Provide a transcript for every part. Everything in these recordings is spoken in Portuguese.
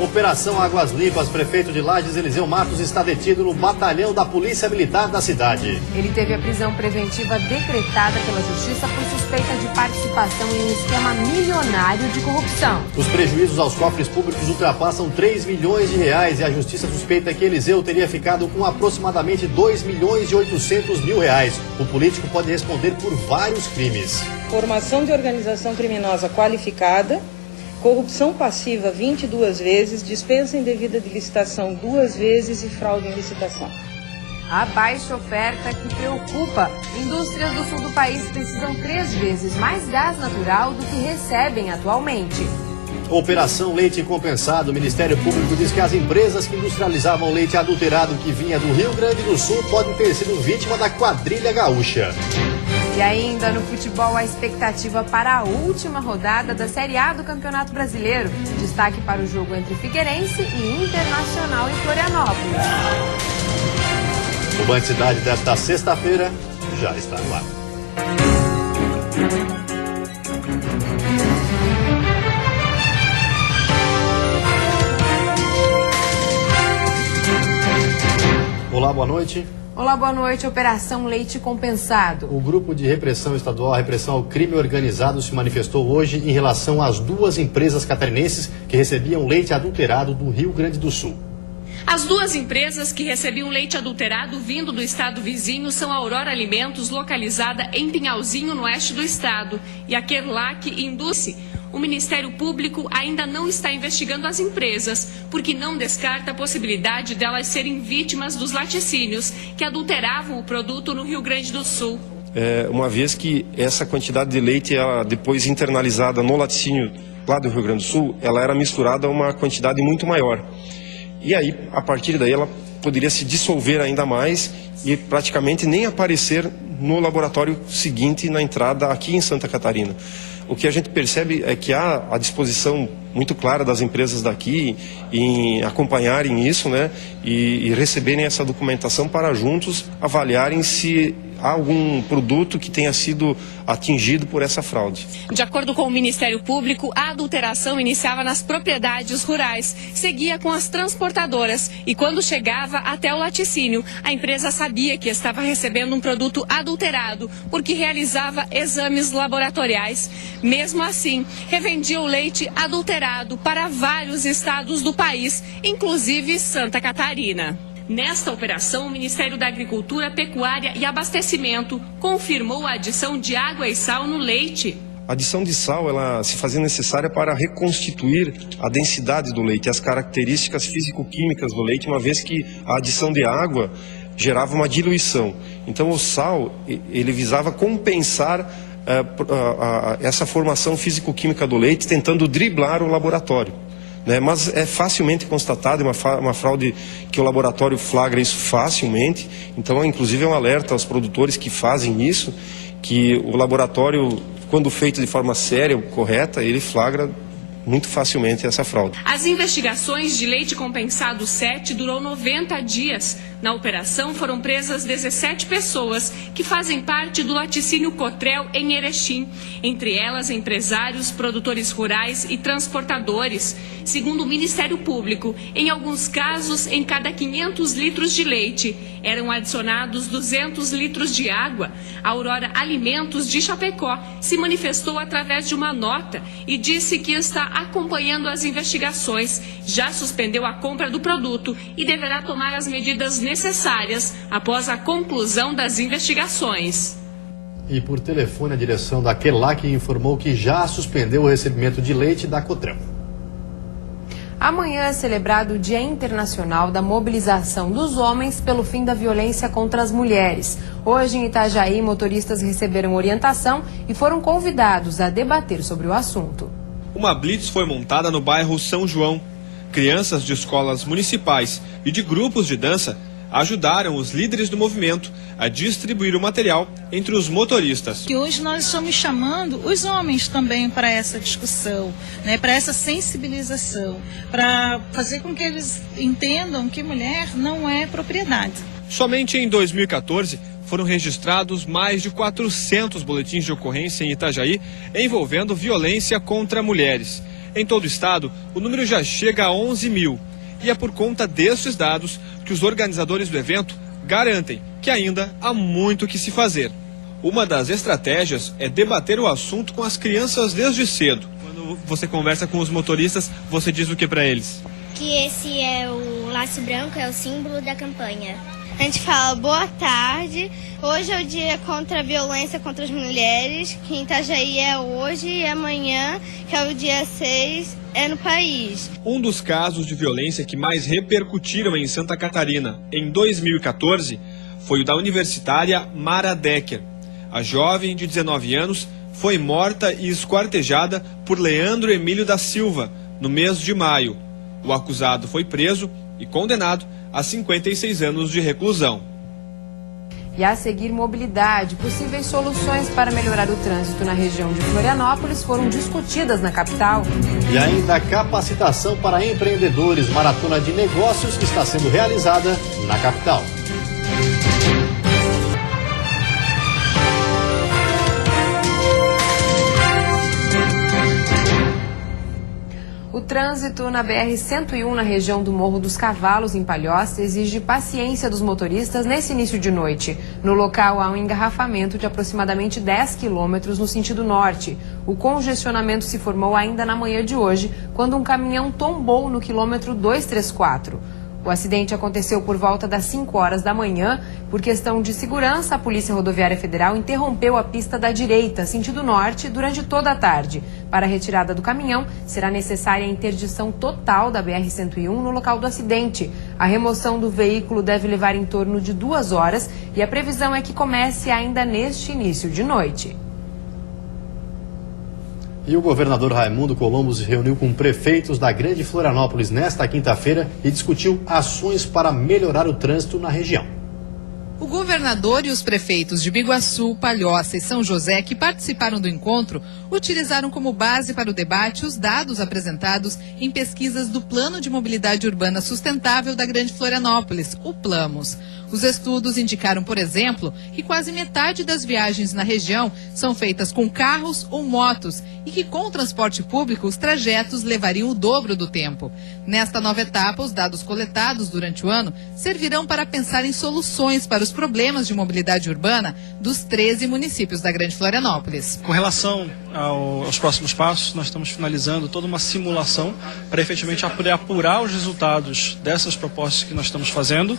Operação Águas Limpas. Prefeito de Lages, Eliseu Matos, está detido no batalhão da Polícia Militar da cidade. Ele teve a prisão preventiva decretada pela Justiça por suspeita de participação em um esquema milionário de corrupção. Os prejuízos aos cofres públicos ultrapassam 3 milhões de reais e a Justiça suspeita que Eliseu teria ficado com aproximadamente 2 milhões e 800 mil reais. O político pode responder por vários crimes. Formação de organização criminosa qualificada, corrupção passiva 22 vezes, dispensa indevida de licitação 2 vezes e fraude em licitação. A baixa oferta que preocupa. Indústrias do sul do país precisam 3 vezes mais gás natural do que recebem atualmente. Operação Leite Compensado. O Ministério Público diz que as empresas que industrializavam leite adulterado que vinha do Rio Grande do Sul podem ter sido vítima da quadrilha gaúcha. E ainda no futebol, a expectativa para a última rodada da Série A do Campeonato Brasileiro. Destaque para o jogo entre Figueirense e Internacional em Florianópolis. O Band Cidade desta sexta-feira já está no ar. Olá, boa noite. Olá, boa noite. Operação Leite Compensado. O Grupo de Repressão Estadual, a Repressão ao Crime Organizado, se manifestou hoje em relação às 2 empresas catarinenses que recebiam leite adulterado do Rio Grande do Sul. As 2 empresas que recebiam leite adulterado vindo do estado vizinho são a Aurora Alimentos, localizada em Pinhalzinho, no oeste do estado, e a Kerlac Induce. O Ministério Público ainda não está investigando as empresas, porque não descarta a possibilidade delas serem vítimas dos laticínios que adulteravam o produto no Rio Grande do Sul. Uma vez que essa quantidade de leite, ela, depois internalizada no laticínio lá do Rio Grande do Sul, ela era misturada a uma quantidade muito maior. E aí, a partir daí, ela poderia se dissolver ainda mais e praticamente nem aparecer no laboratório seguinte na entrada aqui em Santa Catarina. O que a gente percebe é que há a disposição muito clara das empresas daqui em acompanharem isso, né, e receberem essa documentação para juntos avaliarem se há algum produto que tenha sido atingido por essa fraude. De acordo com o Ministério Público, a adulteração iniciava nas propriedades rurais, seguia com as transportadoras e quando chegava até o laticínio, a empresa sabia que estava recebendo um produto adulterado, porque realizava exames laboratoriais. Mesmo assim, revendia o leite adulterado para vários estados do país, inclusive Santa Catarina. Nesta operação, o Ministério da Agricultura, Pecuária e Abastecimento confirmou a adição de água e sal no leite. A adição de sal, ela se fazia necessária para reconstituir a densidade do leite, as características físico-químicas do leite, uma vez que a adição de água gerava uma diluição. Então o sal, ele visava compensar essa formação físico-química do leite, tentando driblar o laboratório. Mas é facilmente constatado, uma fraude que o laboratório flagra isso facilmente. Então, inclusive, é um alerta aos produtores que fazem isso, que o laboratório, quando feito de forma séria, correta, ele flagra muito facilmente essa fraude. As investigações de leite compensado 7 durou 90 dias. Na operação foram presas 17 pessoas que fazem parte do laticínio Cotrel em Erechim, entre elas empresários, produtores rurais e transportadores. Segundo o Ministério Público, em alguns casos, em cada 500 litros de leite, eram adicionados 200 litros de água. A Aurora Alimentos de Chapecó se manifestou através de uma nota e disse que está acompanhando as investigações, já suspendeu a compra do produto e deverá tomar as medidas necessárias após a conclusão das investigações. E por telefone, a direção da Kerlac informou que já suspendeu o recebimento de leite da Cotrel. Amanhã é celebrado o Dia Internacional da Mobilização dos Homens pelo fim da violência contra as mulheres. Hoje, em Itajaí, motoristas receberam orientação e foram convidados a debater sobre o assunto. Uma blitz foi montada no bairro São João. Crianças de escolas municipais e de grupos de dança ajudaram os líderes do movimento a distribuir o material entre os motoristas. Que hoje nós estamos chamando os homens também para essa discussão, né, para essa sensibilização, para fazer com que eles entendam que mulher não é propriedade. Somente em 2014 foram registrados mais de 400 boletins de ocorrência em Itajaí envolvendo violência contra mulheres. Em todo o estado, o número já chega a 11 mil. E é por conta destes dados que os organizadores do evento garantem que ainda há muito o que se fazer. Uma das estratégias é debater o assunto com as crianças desde cedo. Quando você conversa com os motoristas, você diz o que para eles? Que esse é o laço branco, é o símbolo da campanha. A gente fala boa tarde, hoje é o dia contra a violência contra as mulheres, que em Itajaí é hoje e amanhã, que é o dia 6, é no país. Um dos casos de violência que mais repercutiram em Santa Catarina em 2014 foi o da universitária Mara Decker. A jovem de 19 anos foi morta e esquartejada por Leandro Emílio da Silva no mês de maio. O acusado foi preso e condenado a 56 anos de reclusão. E a seguir, mobilidade. Possíveis soluções para melhorar o trânsito na região de Florianópolis foram discutidas na capital. E ainda capacitação para empreendedores, maratona de negócios que está sendo realizada na capital. O trânsito na BR-101, na região do Morro dos Cavalos, em Palhoça, exige paciência dos motoristas nesse início de noite. No local há um engarrafamento de aproximadamente 10 quilômetros no sentido norte. O congestionamento se formou ainda na manhã de hoje, quando um caminhão tombou no quilômetro 234. O acidente aconteceu por volta das 5 horas da manhã. Por questão de segurança, a Polícia Rodoviária Federal interrompeu a pista da direita, sentido norte, durante toda a tarde. Para a retirada do caminhão, será necessária a interdição total da BR-101 no local do acidente. A remoção do veículo deve levar em torno de 2 horas e a previsão é que comece ainda neste início de noite. E o governador Raimundo Colombo se reuniu com prefeitos da Grande Florianópolis nesta quinta-feira e discutiu ações para melhorar o trânsito na região. O governador e os prefeitos de Biguaçu, Palhoça e São José, que participaram do encontro, utilizaram como base para o debate os dados apresentados em pesquisas do Plano de Mobilidade Urbana Sustentável da Grande Florianópolis, o PLAMOS. Os estudos indicaram, por exemplo, que quase metade das viagens na região são feitas com carros ou motos e que com o transporte público os trajetos levariam o dobro do tempo. Nesta nova etapa, os dados coletados durante o ano servirão para pensar em soluções para os problemas de mobilidade urbana dos 13 municípios da Grande Florianópolis. Com relação aos próximos passos, nós estamos finalizando toda uma simulação para efetivamente poder apurar os resultados dessas propostas que nós estamos fazendo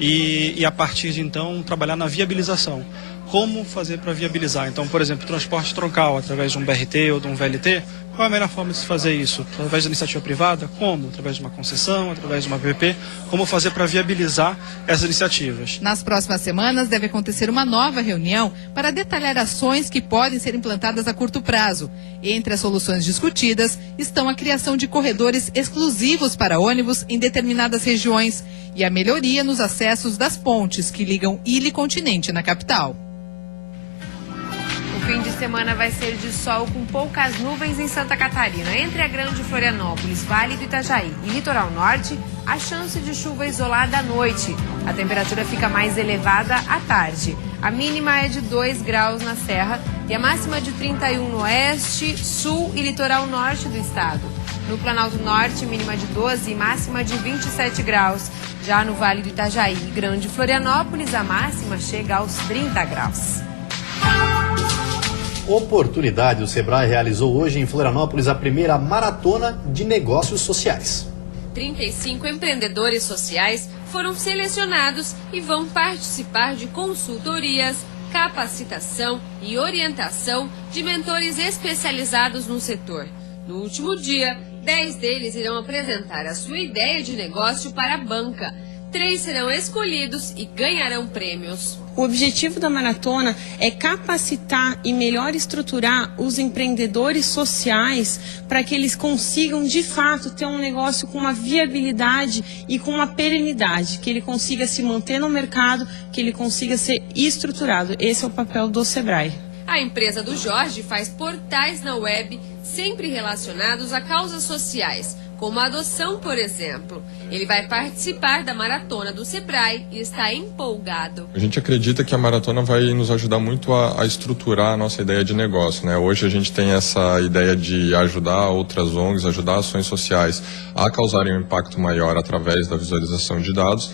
e a partir de então trabalhar na viabilização. Como fazer para viabilizar? Então, por exemplo, transporte troncal através de um BRT ou de um VLT, qual é a melhor forma de se fazer isso? Através da iniciativa privada? Como? Através de uma concessão, através de uma PPP? Como fazer para viabilizar essas iniciativas? Nas próximas semanas deve acontecer uma nova reunião para detalhar ações que podem ser implantadas a curto prazo. Entre as soluções discutidas estão a criação de corredores exclusivos para ônibus em determinadas regiões e a melhoria nos acessos das pontes que ligam ilha e continente na capital. O fim de semana vai ser de sol com poucas nuvens em Santa Catarina. Entre a Grande Florianópolis, Vale do Itajaí e Litoral Norte, a chance de chuva isolada à noite. A temperatura fica mais elevada à tarde. A mínima é de 2 graus na Serra e a máxima de 31 no oeste, sul e litoral norte do estado. No Planalto Norte, mínima de 12 e máxima de 27 graus. Já no Vale do Itajaí e Grande Florianópolis, a máxima chega aos 30 graus. Oportunidade, o Sebrae realizou hoje em Florianópolis a primeira maratona de negócios sociais. 35 empreendedores sociais foram selecionados e vão participar de consultorias, capacitação e orientação de mentores especializados no setor. No último dia, 10 deles irão apresentar a sua ideia de negócio para a banca. 3 serão escolhidos e ganharão prêmios. O objetivo da maratona é capacitar e melhor estruturar os empreendedores sociais para que eles consigam, de fato, ter um negócio com uma viabilidade e com uma perenidade, que ele consiga se manter no mercado, que ele consiga ser estruturado. Esse é o papel do Sebrae. A empresa do Jorge faz portais na web, sempre relacionados a causas sociais, como a adoção, por exemplo. Ele vai participar da maratona do Sebrae e está empolgado. A gente acredita que a maratona vai nos ajudar muito a estruturar a nossa ideia de negócio, né? Hoje a gente tem essa ideia de ajudar outras ONGs, ajudar ações sociais a causarem um impacto maior através da visualização de dados,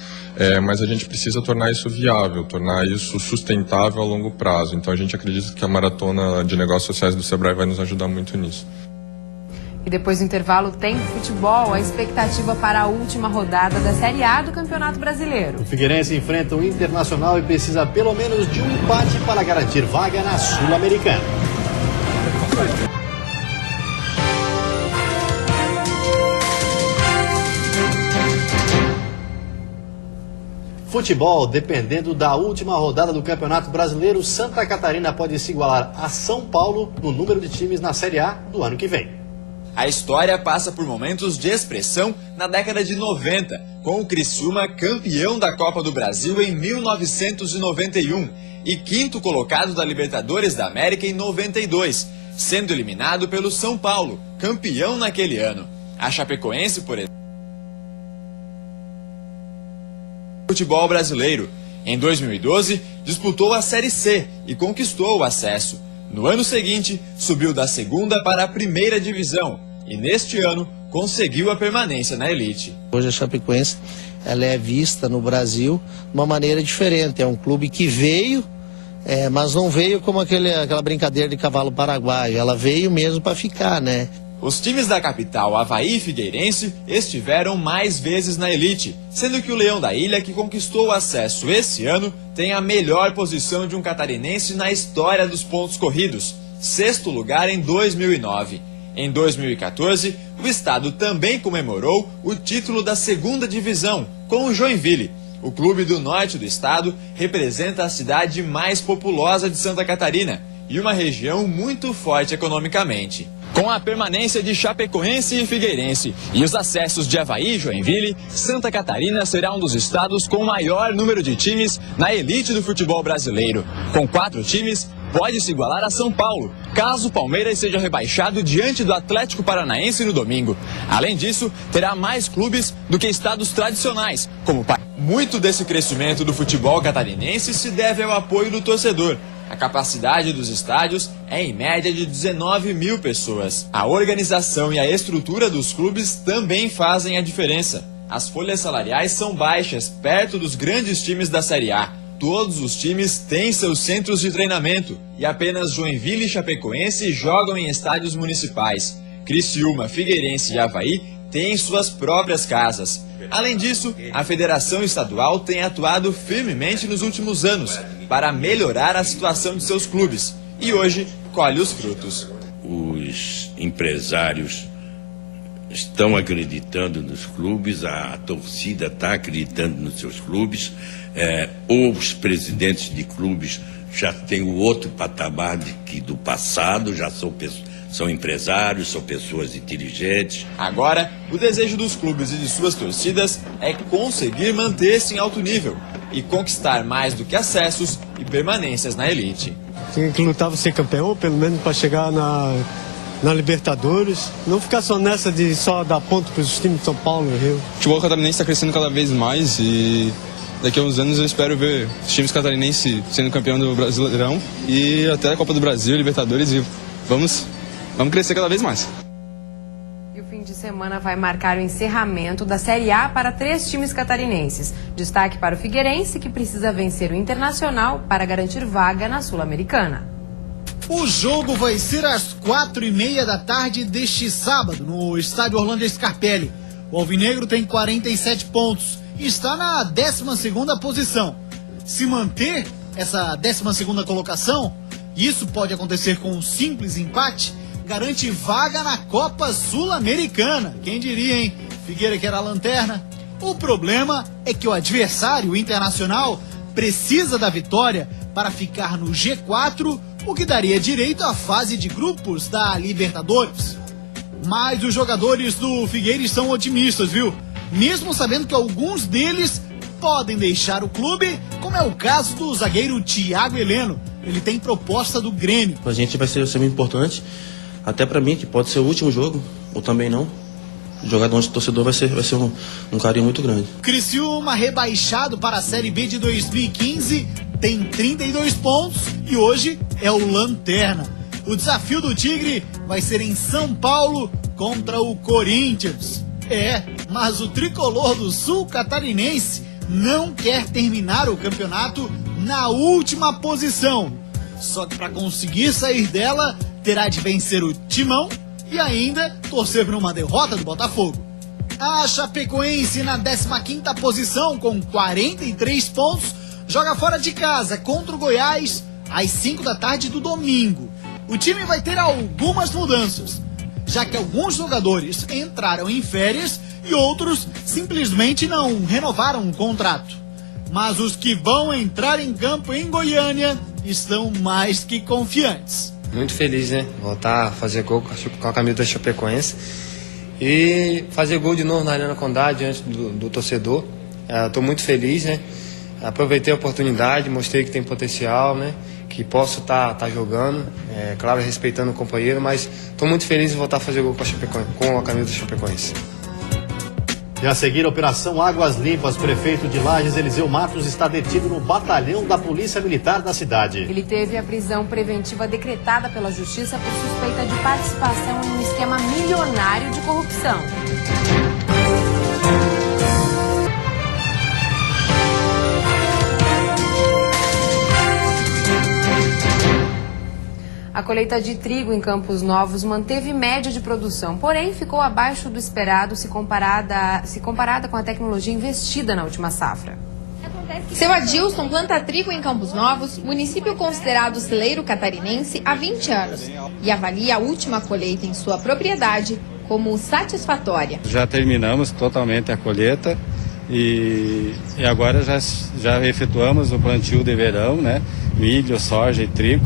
mas a gente precisa tornar isso viável, tornar isso sustentável a longo prazo. Então a gente acredita que a maratona de negócios sociais do Sebrae vai nos ajudar muito nisso. E depois do intervalo tem futebol, a expectativa para a última rodada da Série A do Campeonato Brasileiro. O Figueirense enfrenta o Internacional e precisa pelo menos de um empate para garantir vaga na Sul-Americana. Futebol, dependendo da última rodada do Campeonato Brasileiro, Santa Catarina pode se igualar a São Paulo no número de times na Série A do ano que vem. A história passa por momentos de expressão na década de 90, com o Criciúma campeão da Copa do Brasil em 1991 e quinto colocado da Libertadores da América em 92, sendo eliminado pelo São Paulo, campeão naquele ano. A Chapecoense, por exemplo, futebol brasileiro. Em 2012, disputou a Série C e conquistou o acesso. No ano seguinte, subiu da segunda para a primeira divisão e neste ano conseguiu a permanência na elite. Hoje a Chapecoense ela é vista no Brasil de uma maneira diferente. É um clube que veio, mas não veio como aquela brincadeira de cavalo paraguaio. Ela veio mesmo para ficar, né? Os times da capital, Avaí e Figueirense, estiveram mais vezes na elite, sendo que o Leão da Ilha, que conquistou o acesso esse ano, tem a melhor posição de um catarinense na história dos pontos corridos, 6º lugar em 2009. Em 2014, o estado também comemorou o título da segunda divisão, com o Joinville. O clube do norte do estado representa a cidade mais populosa de Santa Catarina e uma região muito forte economicamente. Com a permanência de Chapecoense e Figueirense e os acessos de Avaí e Joinville, Santa Catarina será um dos estados com maior número de times na elite do futebol brasileiro. Com 4 times, pode se igualar a São Paulo, caso o Palmeiras seja rebaixado diante do Atlético Paranaense no domingo. Além disso, terá mais clubes do que estados tradicionais, como muito desse crescimento do futebol catarinense se deve ao apoio do torcedor. A capacidade dos estádios é em média de 19 mil pessoas. A organização e a estrutura dos clubes também fazem a diferença. As folhas salariais são baixas, perto dos grandes times da Série A. Todos os times têm seus centros de treinamento e apenas Joinville e Chapecoense jogam em estádios municipais. Criciúma, Figueirense e Avaí têm suas próprias casas. Além disso, a Federação Estadual tem atuado firmemente nos últimos anos para melhorar a situação de seus clubes e hoje colhe os frutos. Os empresários estão acreditando nos clubes, a torcida está acreditando nos seus clubes, os presidentes de clubes já têm o outro patamar do passado, já são empresários, são pessoas inteligentes. Agora, o desejo dos clubes e de suas torcidas é conseguir manter-se em alto nível e conquistar mais do que acessos e permanências na elite. Tem que lutar para ser campeão, pelo menos para chegar na Libertadores. Não ficar só nessa de só dar ponto para os times de São Paulo e Rio. O futebol catarinense está crescendo cada vez mais e daqui a uns anos eu espero ver os times catarinenses sendo campeão do Brasileirão e até a Copa do Brasil, Libertadores, e vamos crescer cada vez mais. E o fim de semana vai marcar o encerramento da Série A para 3 times catarinenses. Destaque para o Figueirense, que precisa vencer o Internacional para garantir vaga na Sul-Americana. O jogo vai ser às 4h30 da tarde deste sábado, no estádio Orlando Scarpelli. O alvinegro tem 47 pontos e está na 12ª posição. Se manter essa 12ª colocação, isso pode acontecer com um simples empate, garante vaga na Copa Sul-Americana. Quem diria, hein? Figueira que era a lanterna. O problema é que o adversário, o Internacional, precisa da vitória para ficar no G4, o que daria direito à fase de grupos da Libertadores. Mas os jogadores do Figueirense são otimistas, viu? Mesmo sabendo que alguns deles podem deixar o clube, como é o caso do zagueiro Thiago Heleno. Ele tem proposta do Grêmio. A gente vai ser muito importante, até para mim, que pode ser o último jogo, ou também não. jogar longe do torcedor vai ser um carinho muito grande. Criciúma, rebaixado para a Série B de 2015, tem 32 pontos e hoje é o lanterna. O desafio do Tigre vai ser em São Paulo contra o Corinthians. Mas o tricolor do Sul Catarinense não quer terminar o campeonato na última posição. Só que para conseguir sair dela, terá de vencer o Timão e ainda torcer por uma derrota do Botafogo. A Chapecoense, na 15ª posição, com 43 pontos, joga fora de casa contra o Goiás às 5 da tarde do domingo. O time vai ter algumas mudanças, já que alguns jogadores entraram em férias e outros simplesmente não renovaram o contrato. Mas os que vão entrar em campo em Goiânia estão mais que confiantes. Muito feliz, né? Voltar a fazer gol com a camisa da Chapecoense e fazer gol de novo na Arena Condá diante do torcedor. Estou muito feliz, né? Aproveitei a oportunidade, mostrei que tem potencial, né? Que posso estar jogando, claro, respeitando o companheiro, mas estou muito feliz em voltar a fazer gol com a camisa da Chapecoense. E a seguir, a Operação Águas Limpas, prefeito de Lages, Eliseu Matos, está detido no batalhão da Polícia Militar da cidade. Ele teve a prisão preventiva decretada pela Justiça por suspeita de participação em um esquema milionário de corrupção. A colheita de trigo em Campos Novos manteve média de produção, porém ficou abaixo do esperado se comparada com a tecnologia investida na última safra. Seu Adilson planta trigo em Campos Novos, município considerado celeiro catarinense há 20 anos, e avalia a última colheita em sua propriedade como satisfatória. Já terminamos totalmente a colheita e agora já efetuamos o plantio de verão, né? Milho, soja e trigo.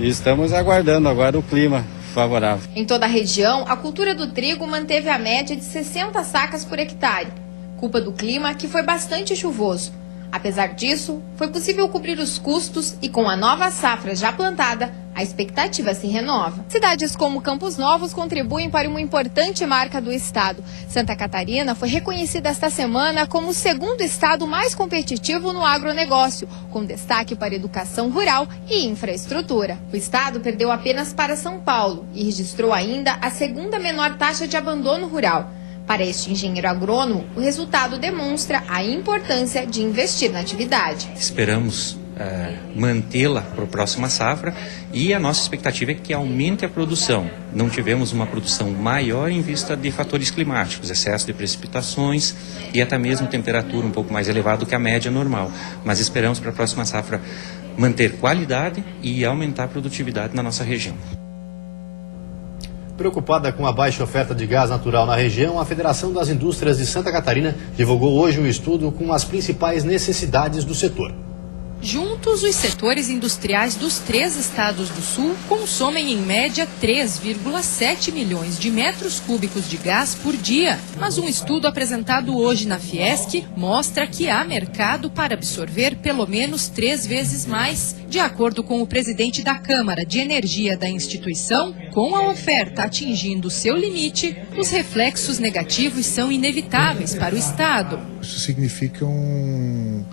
E estamos aguardando agora o clima favorável. Em toda a região, a cultura do trigo manteve a média de 60 sacas por hectare, culpa do clima que foi bastante chuvoso. Apesar disso, foi possível cobrir os custos e com a nova safra já plantada, a expectativa se renova. Cidades como Campos Novos contribuem para uma importante marca do estado. Santa Catarina foi reconhecida esta semana como o segundo estado mais competitivo no agronegócio, com destaque para educação rural e infraestrutura. O estado perdeu apenas para São Paulo e registrou ainda a segunda menor taxa de abandono rural. Para este engenheiro agrônomo, o resultado demonstra a importância de investir na atividade. Esperamos mantê-la para a próxima safra e a nossa expectativa é que aumente a produção. Não tivemos uma produção maior em vista de fatores climáticos, excesso de precipitações e até mesmo temperatura um pouco mais elevada do que a média normal. Mas esperamos para a próxima safra manter qualidade e aumentar a produtividade na nossa região. Preocupada com a baixa oferta de gás natural na região, a Federação das Indústrias de Santa Catarina divulgou hoje um estudo com as principais necessidades do setor. Juntos, os setores industriais dos 3 estados do sul consomem em média 3,7 milhões de metros cúbicos de gás por dia. Mas um estudo apresentado hoje na Fiesc mostra que há mercado para absorver pelo menos 3 vezes mais. De acordo com o presidente da Câmara de Energia da instituição, com a oferta atingindo seu limite, os reflexos negativos são inevitáveis para o estado. Isso significa um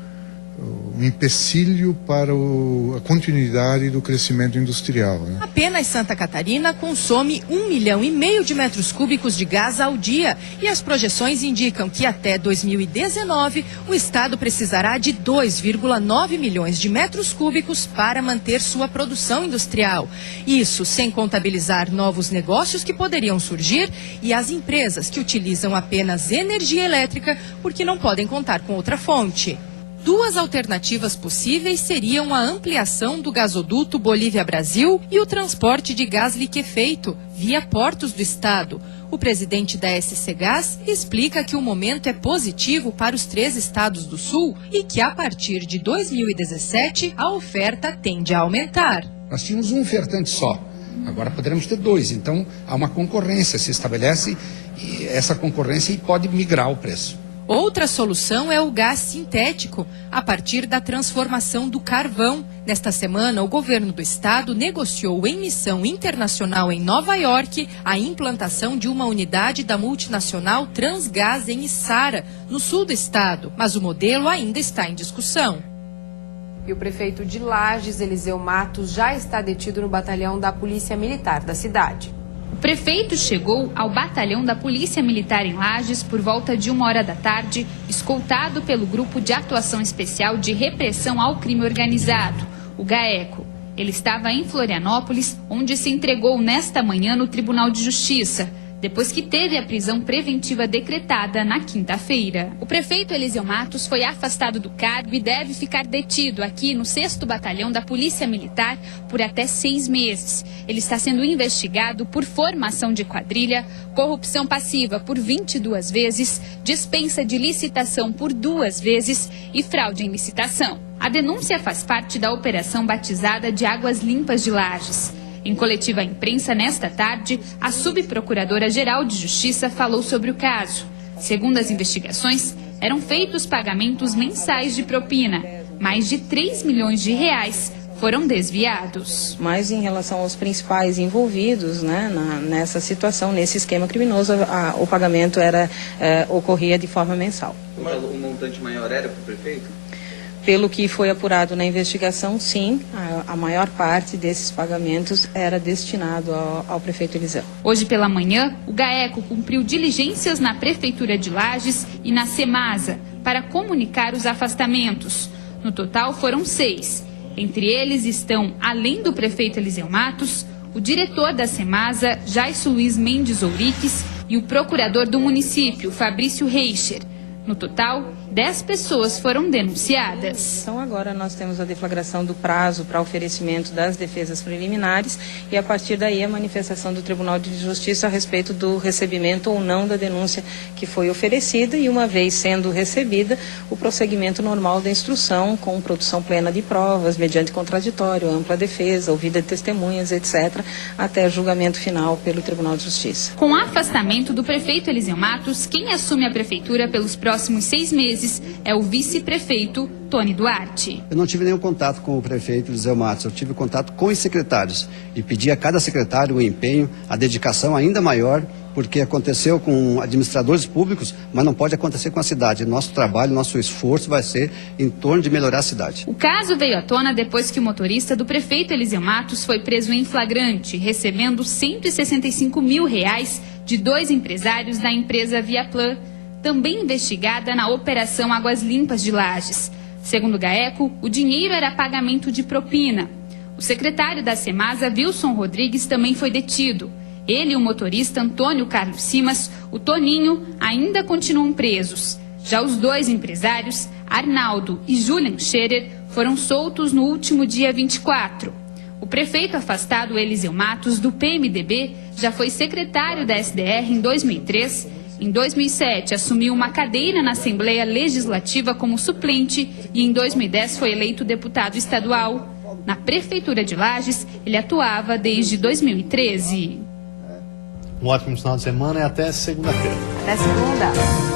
empecilho para a continuidade do crescimento industrial. Né? Apenas Santa Catarina consome 1,5 milhão de metros cúbicos de gás ao dia e as projeções indicam que até 2019 o estado precisará de 2,9 milhões de metros cúbicos para manter sua produção industrial. Isso sem contabilizar novos negócios que poderiam surgir e as empresas que utilizam apenas energia elétrica porque não podem contar com outra fonte. 2 alternativas possíveis seriam a ampliação do gasoduto Bolívia-Brasil e o transporte de gás liquefeito via portos do estado. O presidente da SC Gás explica que o momento é positivo para os 3 estados do sul e que a partir de 2017 a oferta tende a aumentar. Nós tínhamos um ofertante só, agora poderemos ter 2, então há uma concorrência, se estabelece essa concorrência e pode migrar o preço. Outra solução é o gás sintético, a partir da transformação do carvão. Nesta semana, o governo do estado negociou em missão internacional em Nova York a implantação de uma unidade da multinacional Transgás em Içara, no sul do estado. Mas o modelo ainda está em discussão. E o prefeito de Lages, Eliseu Matos, já está detido no batalhão da Polícia Militar da cidade. O prefeito chegou ao batalhão da Polícia Militar em Lages por volta de 1h da tarde, escoltado pelo Grupo de Atuação Especial de Repressão ao Crime Organizado, o GAECO. Ele estava em Florianópolis, onde se entregou nesta manhã no Tribunal de Justiça, depois que teve a prisão preventiva decretada na quinta-feira. O prefeito Eliseu Matos foi afastado do cargo e deve ficar detido aqui no 6º Batalhão da Polícia Militar por até 6 meses. Ele está sendo investigado por formação de quadrilha, corrupção passiva por 22 vezes, dispensa de licitação por 2 vezes e fraude em licitação. A denúncia faz parte da operação batizada de Águas Limpas de Lages. Em coletiva à imprensa nesta tarde, a subprocuradora-geral de Justiça falou sobre o caso. Segundo as investigações, eram feitos pagamentos mensais de propina. Mais de 3 milhões de reais foram desviados. Mas em relação aos principais envolvidos, né, nessa situação, nesse esquema criminoso, o pagamento ocorria de forma mensal. O montante maior era para o prefeito? Pelo que foi apurado na investigação, sim, a maior parte desses pagamentos era destinado ao prefeito Eliseu. Hoje pela manhã, o GAECO cumpriu diligências na Prefeitura de Lages e na Semasa para comunicar os afastamentos. No total foram 6. Entre eles estão, além do prefeito Eliseu Matos, o diretor da Semasa, Jaisso Luiz Mendes Ouriques, e o procurador do município, Fabrício Reicher. No total, 10 pessoas foram denunciadas. Então agora nós temos a deflagração do prazo para oferecimento das defesas preliminares e a partir daí a manifestação do Tribunal de Justiça a respeito do recebimento ou não da denúncia que foi oferecida e uma vez sendo recebida, o prosseguimento normal da instrução com produção plena de provas, mediante contraditório, ampla defesa, ouvida de testemunhas, etc., até julgamento final pelo Tribunal de Justiça. Com o afastamento do prefeito Eliseu Matos, quem assume a prefeitura pelos próximos 6 meses é o vice-prefeito Tony Duarte. Eu não tive nenhum contato com o prefeito Eliseu Matos, eu tive contato com os secretários e pedi a cada secretário o empenho, a dedicação ainda maior, porque aconteceu com administradores públicos, mas não pode acontecer com a cidade. Nosso trabalho, nosso esforço vai ser em torno de melhorar a cidade. O caso veio à tona depois que o motorista do prefeito Eliseu Matos foi preso em flagrante, recebendo R$165 mil de 2 empresários da empresa Viaplan, também investigada na Operação Águas Limpas de Lages. Segundo o GAECO, o dinheiro era pagamento de propina. O secretário da Semasa, Wilson Rodrigues, também foi detido. Ele e o motorista Antônio Carlos Simas, o Toninho, ainda continuam presos. Já os 2 empresários, Arnaldo e Julian Scherer, foram soltos no último dia 24. O prefeito afastado Eliseu Matos, do PMDB, já foi secretário da SDR em 2003. Em 2007, assumiu uma cadeira na Assembleia Legislativa como suplente e em 2010 foi eleito deputado estadual. Na Prefeitura de Lages, ele atuava desde 2013. Um ótimo final de semana e até segunda-feira. Até segunda.